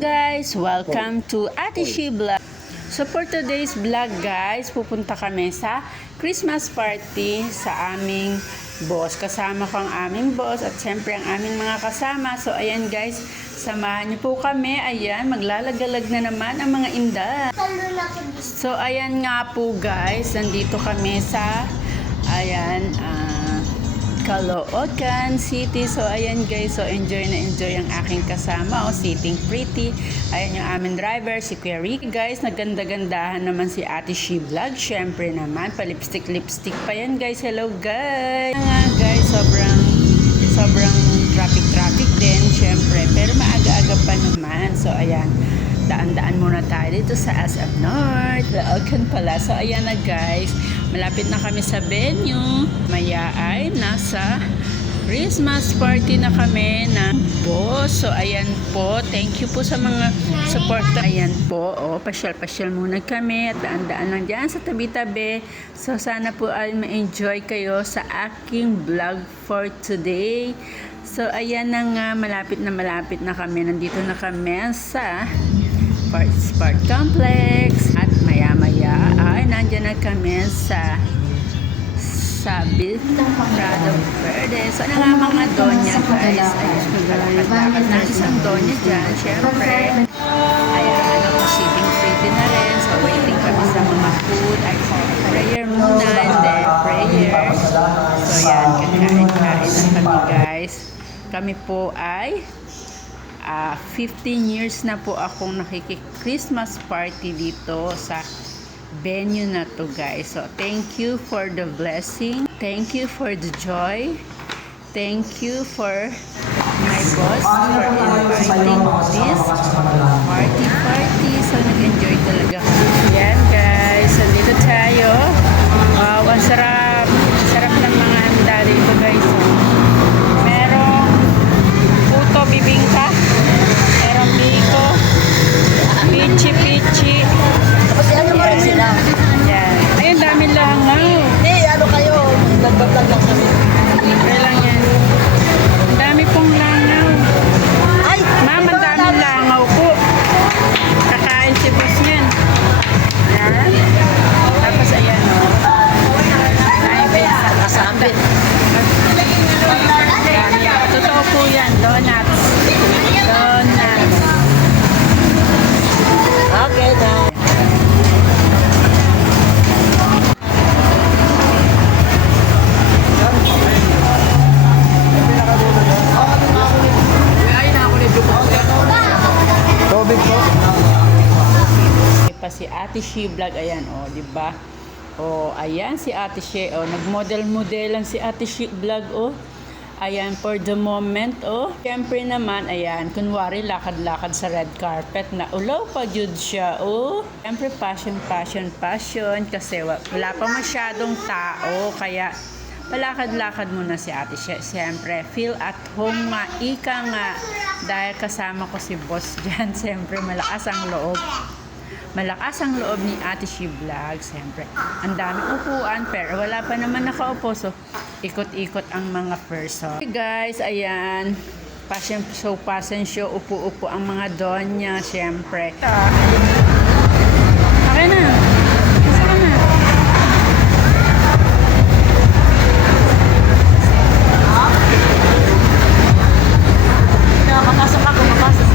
guys! Welcome to Ate She Vlog. So for today's vlog guys, pupunta kami sa Christmas party sa aming boss. Kasama ko ang aming boss at syempre ang aming mga kasama. So ayan guys, samahan niyo po kami. Ayan, maglalagalag na naman ang mga inday. So ayan nga po guys, nandito kami sa Caloocan City. So ayan guys, so enjoy na enjoy ang aking kasama sitting pretty. Ayan yung aming driver, si Kuya Ricky guys. Nagganda-gandahan naman si Ate She Vlog. Syempre naman, pa-lipstick pa yan guys. Hello guys. Nga guys, sobrang traffic din syempre. Pero maaga-aga pa naman. So ayan, daan-daan muna tayo dito sa SF North. Caloocan pala. So ayan na guys, malapit na kami sa venue. Maya ay nasa Christmas party na kami ng boss. So ayan po, thank you po sa mga support. Ayan po, pasyal-pasyal muna kami at daan-daan lang dyan sa tabi-tabi. So sana po ay ma-enjoy kayo sa aking vlog for today. So ayan na nga, malapit na kami. Nandito na kami sa Sport Complex at maya-maya ay nandyan na kami sa Prado Verde. So ano nga mga donya guys, ayun, naglalakad na isang donya dyan syempre. Ayan, ako sitting pretty na rin. So waiting kami sa mga food. Ay, prayer muna and then prayer. So yan, kakain na kami guys. Kami po ay 15 years na po akong nakiki-Christmas party dito sa venue na to guys. So thank you for the blessing, thank you for the joy, thank you for my boss for inviting this party. So nag-enjoy talaga kami. Yan guys, so dito tayo. Wow, ang sarap ng mga handa dito guys. Merong puto bibingka, merong biko, pichi. Tapos ano pa rin sila? Yan. Ayun, dami langaw. Ano kayo? Nagbablog lang kami. Libre lang yan. Ang dami pong langaw. Ay! Ma'am, ang daming langaw po. Kakain si boss yan. Yan. Tapos ayan o. Kasabit. Totoo po yan. Donuts. Okay na. Si Ate She Vlog, ayan di ba? Ayan si Ate She, nagmodel-modelan si Ate She Vlog, ayan for the moment, syempre naman, ayan, kunwari lakad-lakad sa red carpet na ulaw pa jud siya, syempre passion kasi wala pa masyadong tao, kaya palakad-lakad muna si Ate She. Siyempre, feel at home nga, ika nga, dahil kasama ko si boss dyan, siyempre malakas ang loob ni Ate She Vlog. Siyempre, ang daming upuan pero wala pa naman nakaupo. So, ikot-ikot ang mga person. Okay guys, ayan. Passion show, upo-upo ang mga donya. Siyempre. Okay na. Kasi na. Makasok ako, makasok.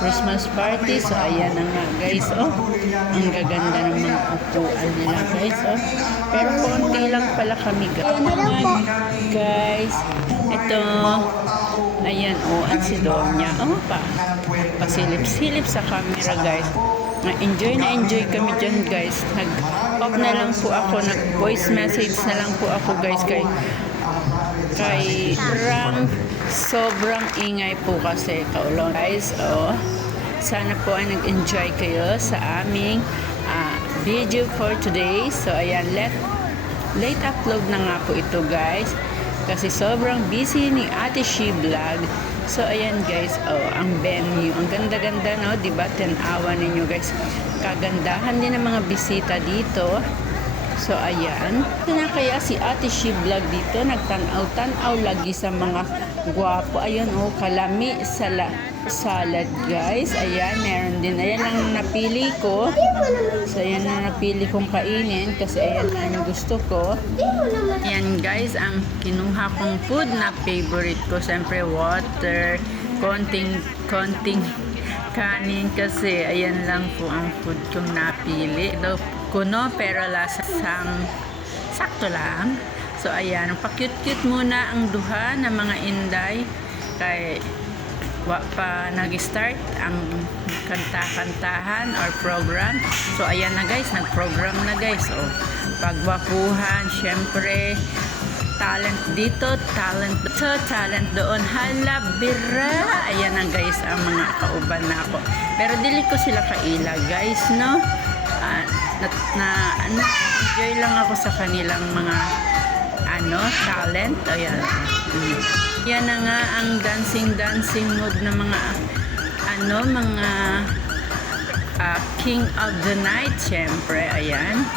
Christmas party. So, ayan na nga guys, oh. Ang gaganda ng mga upuan nila guys, oh. Pero konti lang pala kami guys. Ayan na nga guys. Ito, ayan, oh, at si Donya. Oh, pasilip-silip sa camera guys. Enjoy na enjoy kami dyan guys. Nag-off na lang po ako, nag-voice message na lang po ako guys kay Ram. Sobrang ingay po kasi kaulong guys. Oh, sana po ay nag-enjoy kayo sa aming video for today. So ayan, late upload na nga po ito guys kasi sobrang busy ni Ate She Vlog. So ayan guys, oh, ang venue, ang ganda-ganda, no, diba? Ten-awa ninyo guys, kagandahan din ng mga bisita dito. So ayan, ito na kaya si Ate She Vlog dito, nagtanaw-tanaw lagi sa mga gwapo. Ayan, oh, kalami salad guys. Ayan, meron din, ayan lang napili ko. So ayan na napili kong kainin kasi ayan ang gusto ko. Ayan guys, ang kinuha kong food na favorite ko, siyempre water, konting kanin kasi ayan lang po ang food kong napili. Daw kuno pero lasang sakto lang. So ayan, pa-cute-cute muna ang duha ng mga inday kay pa nag-start ang kanta-kantahan or program. So ayan na guys, nag-program na guys. So pagwapuhan, syempre talent dito, talent doon. Hala, bira! Ayan na guys ang mga kauban na ako. Pero dili ko sila kaila guys, no? Enjoy lang ako sa kanilang mga talent. Ayan. Yan na nga ang dancing mood ng mga king of the night. Syempre, ayan.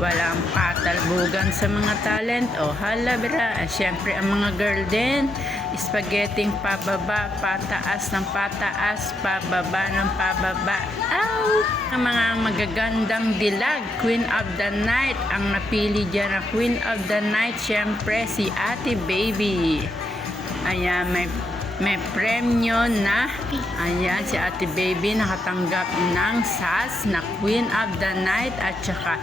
Walang patalbugan sa mga talent. Oh, hala, bira. Syempre, ang mga girl din, spaghetti pababa, pataas ng pataas, pababa ng pababa. Ow! Ang mga magagandang dilag, Queen of the Night. Ang napili dyan na Queen of the Night, syempre, si Ate Baby. Ayan, may premyo na. Ayan, si Ate Baby nakatanggap ng SAS na Queen of the Night at saka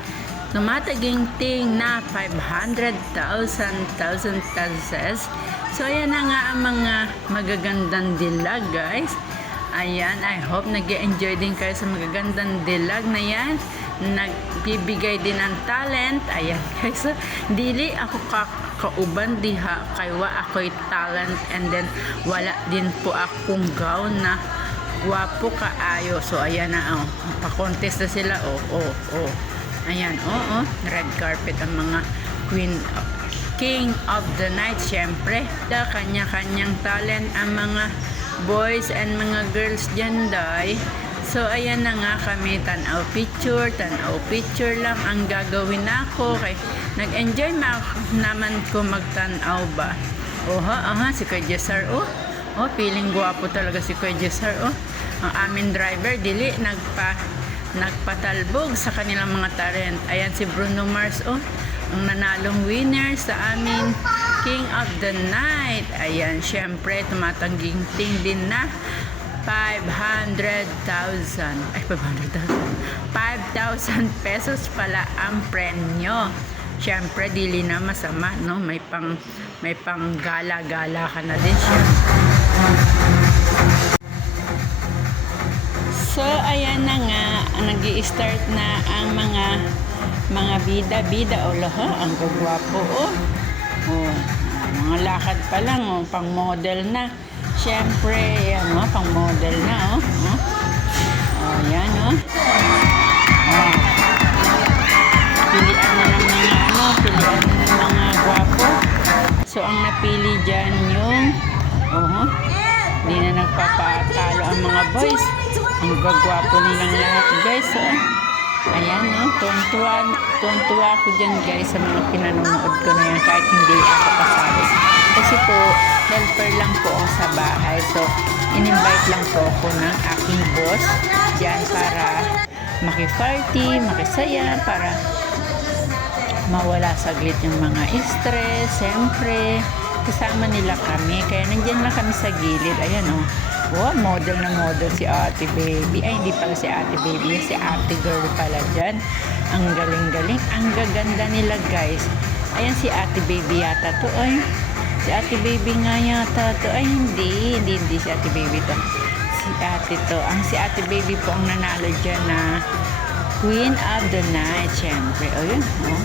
tumataginting na 500,000 pesos. So ayan na nga ang mga magagandang dilag guys. Ayan, I hope nag-enjoy din kayo sa magagandang dilag na yan. Nagbibigay din ng talent. Ayan guys, dili ako kauban diha kaywa ako'y talent and then wala din po akong gown na gwapo kaayo. So ayan na, oh, pa-contest na sila. Oh. Ayan, red carpet ang mga King of the Night, syempre. Kanya-kanyang talent ang mga boys and mga girls dyan, day. So, ayan na nga kami, tanaw picture lang ang gagawin ako. Kay nag-enjoy naman ko magtanaw ba. Si Kuya Jessar, feeling guwapo talaga si Kuya Jessar, Ang aming driver, dili, nagpatalbog sa kanilang mga talent. Ayan si Bruno Mars, ang nanalong winner sa aming King of the Night. Ayan, syempre tumatangging-ting din na 500,000 pesos pala ang premyo. Syempre dili na masama, no? May pang gala-gala ka na din siya. So ayan na nga, nag-i-start na ang mga bida-bida. Ang gagwapo, mga lakad pa lang, pang model na. Syempre, yan, pang model na, yan, pilian na ng mga gwapo. So ang napili dyan yung hindi na nagpapatalo ang mga boys. Ang gagwapo nilang lahat guys. Ayan, tuwan-tuwa ako dyan guys sa mga pinanonood ko na yan kahit hindi ako kasali. Kasi po, helper lang po ako sa bahay. So, in-invite lang po ako ng aking boss dyan para maki-party, makisaya, para mawala saglit yung mga stress. Siyempre, kasama nila kami. Kaya nandyan lang kami sa gilid. Ayan oh. Oh, model na model si Ate Baby. Ay, hindi pala si Ate Baby. Si Ate Girl pala dyan. Ang galing-galing. Ang gaganda nila, guys. Ayan si Ate Baby yata to. Ay, si Ate Baby nga yata to. Ay, hindi si Ate Baby to. Si Ate to. Ang si Ate Baby po ang nanalo dyan na Queen of the Night. Siyempre. O yun, oh.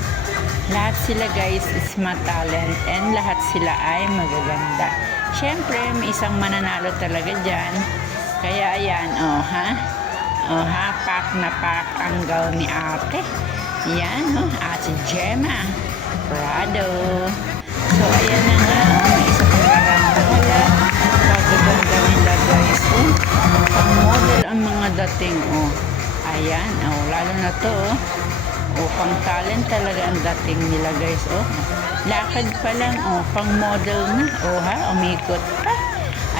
Lahat sila, guys, is matalent. And lahat sila ay magaganda. Siyempre, may isang mananalo talaga dyan. Kaya, ayan, oh, ha? Oh, ha? Pack na pack ang gown ni ate. Yan, oh, Ate Gemma Prado. So, ayan na nga, oh, may isa pang maganda. Wala, pagaganda nila, guys, oh. Ang model ang mga dating, oh. Ayan, oh, lalo na to, oh. Oh, pang talent talaga ang dating nila, guys, oh. Lakad pa lang, oh, pang model na, oh, ha, umikot pa.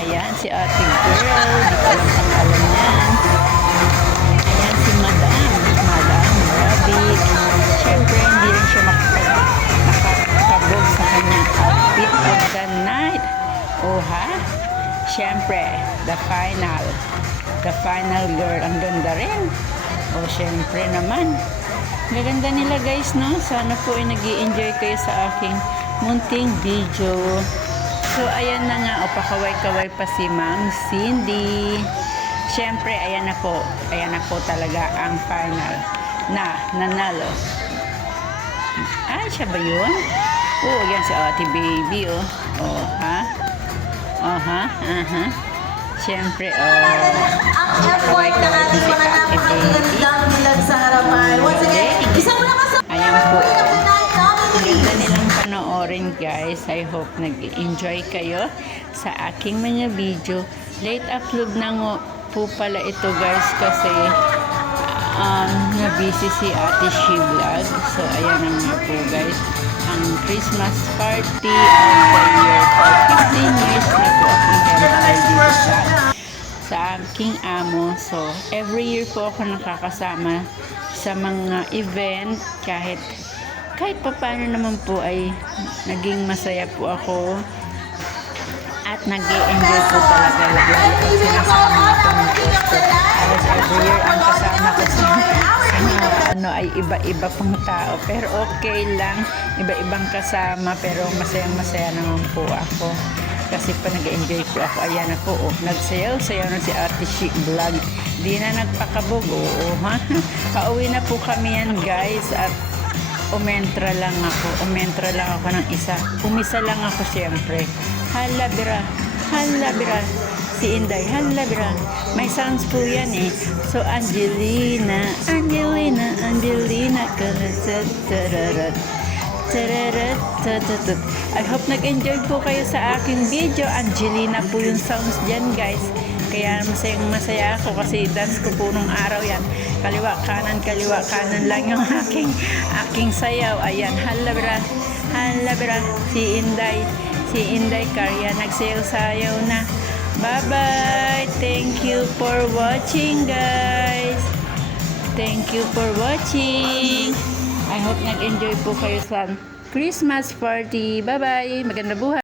Ayan, si Ate Girl, di ko alam pangalan niyan. Ayan, si Madam Rabbit. Siyempre, hindi rin siya nakakabog sa kanyang outfit of the night. Oh, ha? Siyempre, the final girl, ang ganda rin. Oh, siyempre naman. Gaganda nila, guys, no? Sana po ay nag-i-enjoy kayo sa aking munting video. So, ayan na nga. O, pakaway-kaway pa si Ma'am Cindy. Siyempre, ayan na po. Ayan na po talaga ang final na nanalo. Ah, siya ba yun? Oo, yan si Ate Baby, oh. Oh, ha? Oh, ha? Aha. Siyempre, pakaway-kaway pa si Ate Baby. Sa harapan. Once again, isang lakas sa Ayan po. Ganda nilang panoorin, guys. I hope nag-enjoy kayo sa aking mga video. Late upload na po pala ito, guys, kasi na-busy si Ate She Vlog. So, ayan na nga po, guys. Ang Christmas party of the year for 15 years na po akong helper dito sa aking amo. So, every year po ako nakakasama sa mga event, kahit pa paano naman po ay naging masaya po ako at nag-e-enjoy po talaga, lalo pag sinasama ako ng gusto. Halos every year ang kasama ko sa mga ay iba-iba pang tao, pero okay lang, iba-ibang kasama, pero masayang-masaya naman po ako kasi pa nag-enjoy po ako. Ayan na po, oh, nagsayaw-sayaw na si Ate She Vlog, di na nagpakabog, oo, ha? Pauwi na po kami yan, guys, at umentra lang ako ng isa. Umisa lang ako, siyempre. Hala bira, si Inday, hala bira. May sounds po yan eh. So, Angelina, I hope nag-enjoy po kayo sa aking video. Angelina po yung sounds dyan, guys. Kaya masaya ako kasi dance ko po nung araw yan. Kaliwa, kanan lang yung aking sayaw. Ayan, hala bra, si Inday Karya nagsayaw-sayaw na. Bye-bye! Thank you for watching, guys! Thank you for watching! I hope nag-enjoy po kayo sa Christmas party. Bye-bye! Maganda buhay!